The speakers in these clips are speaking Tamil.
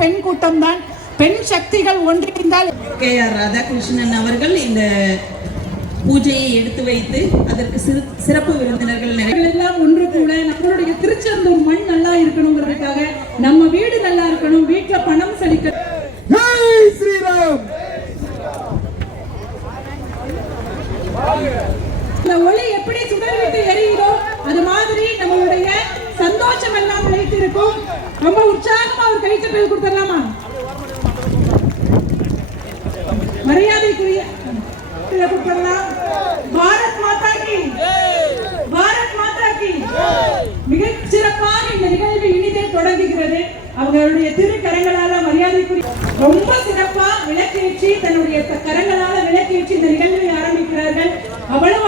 பெண் கூட்டம் தான். பெண் சக்திகள் ஒன்றிணைந்தால். KR ராதாகிருஷ்ணன் அவர்கள் இந்த பூஜையை எடுத்து வைத்து அதற்கு சிறப்பு விருந்தினர்கள் எல்லாம் ஒன்று கூட நம்மளுடைய திருச்செந்தூர் மண் நல்லா இருக்கணுங்கிறதுக்காக, நம்ம வீடு நல்லா இருக்கணும், வீட்டுல பணம் செழிக்க. ஜெய் ஸ்ரீராம். இந்த ஒளி எப்படி சுடர்விட்டு எரியுதோ அது மாதிரி நம்மளுடைய சந்தோஷம் எல்லாம் நிலைத்திருக்கும். ரொம்ப உற்சாகமா ஒரு கைத்தட்டல் கொடுத்துடலாமா? மரியாதைக்குரிய கொடுத்துடலாம். பாரத் மாதா கி, பாரத் மாதா கி. மிகச் சிறப்பாக இந்த நிகழ்வு இனிதே தொடங்குகிறது. அவர்களுடைய திருக்கரங்களால மரியாதைக்குரிய ரொம்ப சிறப்பா விளக்கேற்றி, தன்னுடைய கரங்களால விளக்கேற்றி இந்த நிகழ்வை ஆரம்பிக்கிறார்கள். அவ்வளவு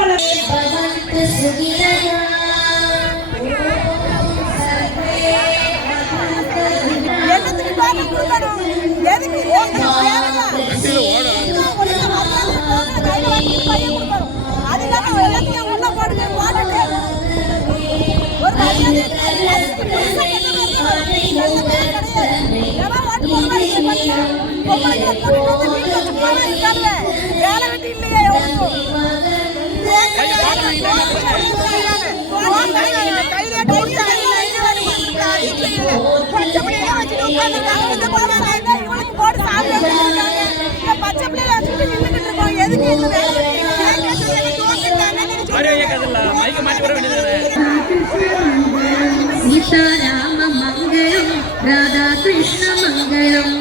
சீதாராம மங்களம், ராதா கிருஷ்ண மங்களம்,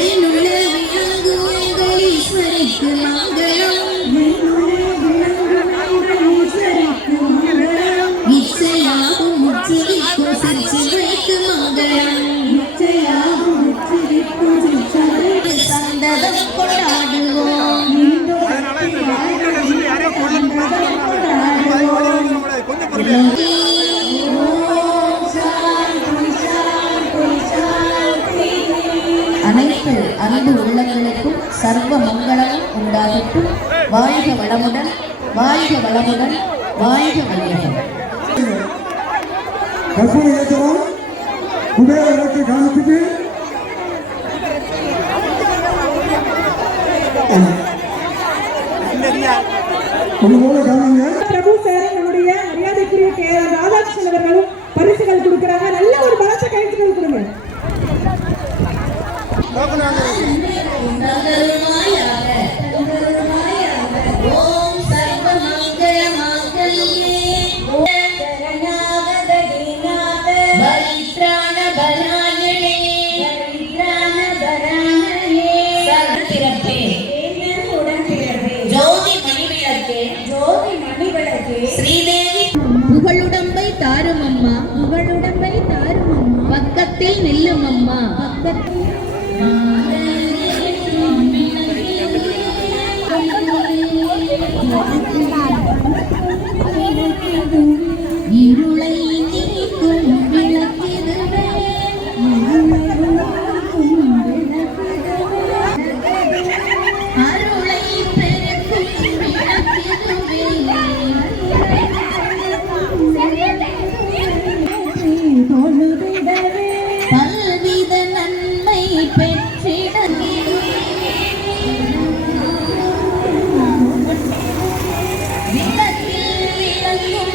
என்னுள்ள விளங்கும் ஈஸ்வரிக்கு மங்களம், இச்சையாகும் உச்சரிக்கும் சிற்சிவைக்கு மங்களம், சந்ததம் கொண்டாடுவோம். அனைத்து அன்பு உள்ளங்களுக்கும் சர்வ மங்களமும் உண்டாகட்டும். வாழ்க வளமுடன், வாழ்க வளமுடன், வாழ்க வளமுடன். கற்பனை ஏற்றலாம். குபேர விளக்கு காமிச்சுட்டு பிரபு சார், நம்முடைய மரியாதைக்குரிய KR ராதாகிருஷ்ணன் அவர்களும் பரிசுகள் கொடுக்கிறாங்க. நல்ல ஒரு பலத்த கைதுகள் கொடுங்க. ஓம் சர்வ மங்கள மாங்கல்யே பரித்ராண பராயணே சர்வத்திரப்பே ஜோதி மணிவிளக்கே ஸ்ரீதேவி புகழுடம்பை தாரும் அம்மா, புகழுடம்பை தாரும் அம்மா, பக்கத்தில் நில்லும் அம்மா, இருளை நீக்கும் விளக்கிதுவே, அருளை பெருக்கும் விளக்கிதுவே, பல்வித நன்மை பெற்றிட விளக்கில் விளங்கும்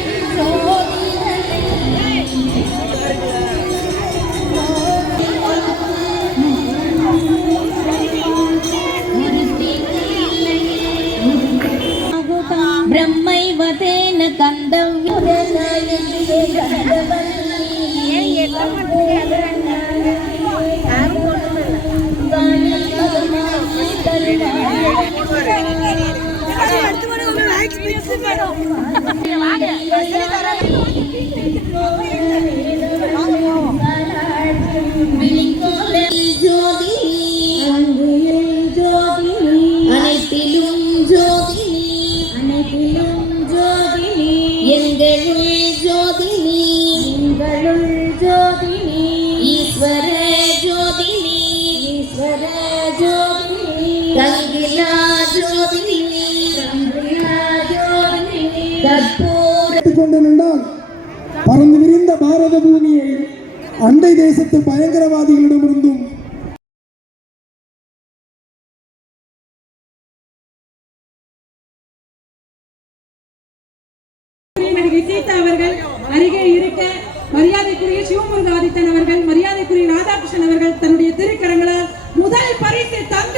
பிரம்மைவதேன அனைத்திலும் ஜோதினி, எங்களுள் ஜோதினி, ஈஸ்வர ஜோதினி, தங்கிலா ஜோதினி, கற்பூர கொண்டு நின்றால் பறந்து விரிந்த பாரத பூமியை அண்டை தேசத்து பயங்கரவாதிகளிடமிருந்தும் நடிகை சீதா அவர்கள் அருகே இருக்க மரியாதைக்குரிய சிவமுருக ஆதித்தன் அவர்கள், மரியாதைக்குரிய ராதாகிருஷ்ணன் அவர்கள் தன்னுடைய திருக்கரங்களால் முதல் பரிசு தங்க